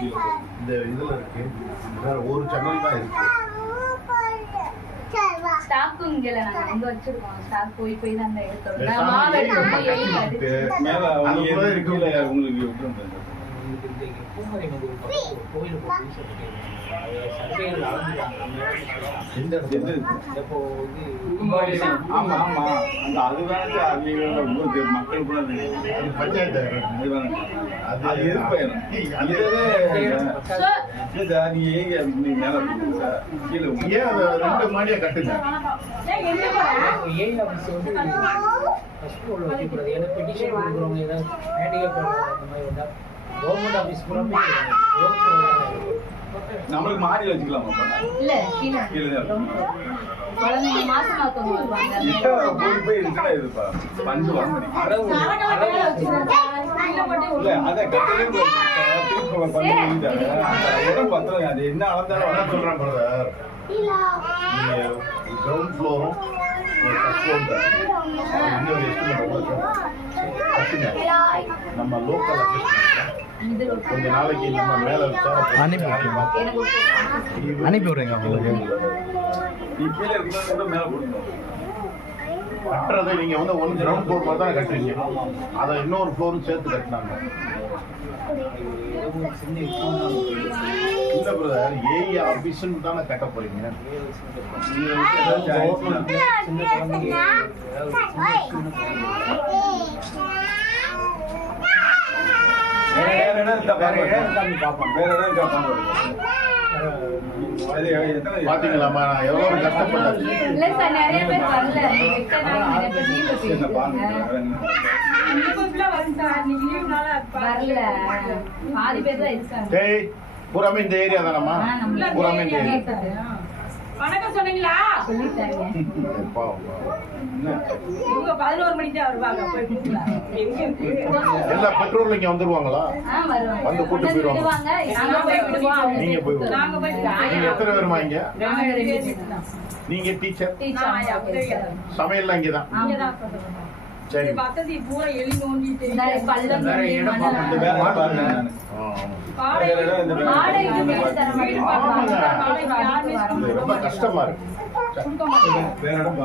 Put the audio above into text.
இந்த இதுல இருக்கு வேற ஒரு சேனல் தான் இருக்கு. ஸ்டாக் இங்கல நாங்க எங்க வச்சிருக்கோம். ஸ்டாக் போய் தான் எடுத்தோம். மேல அவங்க இருக்குல உங்களுக்கு விட்டுறேன். கோயில் ஆமா ஆமா அதுதான் உங்களுக்கு மக்கள் கூட பஞ்சாயத்து அது இருப்பேன் நீ மேல கீழே ஏன் 2 மாடியா கட்டுங்க. கவர்மெண்ட் ஆபீஸ் நம்மளுக்கு மாடி வச்சுக்கலாமா? இல்ல கீழே குழந்தைங்க மாசமாக்கவங்க வருவாங்க. போய் இருக்கா இதுப்பா பஞ்சு வாங்க இல்ல அத கட்டவே இடம் பத்திரம் அது என்ன அளந்தாலும் சொல்றேன் பிரதர். கிரவுண்ட் ஃப்ளோரும் இன்னொரு எஸ்டிமேட் நம்ம லோக்கல் கொஞ்ச நாளைக்கு நம்ம மேல அனுப்பி விடுறீங்க உங்களுக்கு. நீ கீழே இருக்கிறத மேல போடணும். கட்டுறதை நீங்க வந்து 1 கிரவுண்ட் ஃப்ளோர் மாதிரி தான் கட்டுறீங்க. அதை இன்னொரு ஃப்ளோரும் சேர்த்து கட்டினாங்க. இல்ல பிரதர் ஏஇ ஆபீஸ்ன்னு தானே கட்ட போறீங்க. பாத்தீங்களாமா எவ்வளவு கஷ்டப்பட்டாச்சு. இல்ல சார் நிறைய பேர் வரல. நிறைய பேர் லீவ் வரல. பாதி பேர் தான் இருக்காங்க. டேய் பூராமே இந்த ஏரியா தானம்மா? பூராமே இந்த ஏரியா. வணக்கம் சொன்னீங்களா? சொல்லிட்டாங்க. இவங்க 11 மணிக்கு தான் வருவாங்க. போய் கூப்பிடலாம். எல்லா பெட்ரோல் இங்க வந்துருவாங்களா? வருவாங்க. வந்து கூட்டி போயிடுவாங்க. நாங்க போய் விடுவோம். நீங்க போய் நாங்க போய் நீங்க எத்தனை பேருமா இங்க? நாங்க 2 பேர் தான். நீங்க டீச்சர்? டீச்சர். சமையல்லாம் இங்கதான். இங்கதான் சரி. பத்ததி பூரா எலி நோண்டிட்டு பள்ளம் வேற இடம் பாருங்க. ரொம்ப கஷ்டமா இருக்கு. வேற இடம்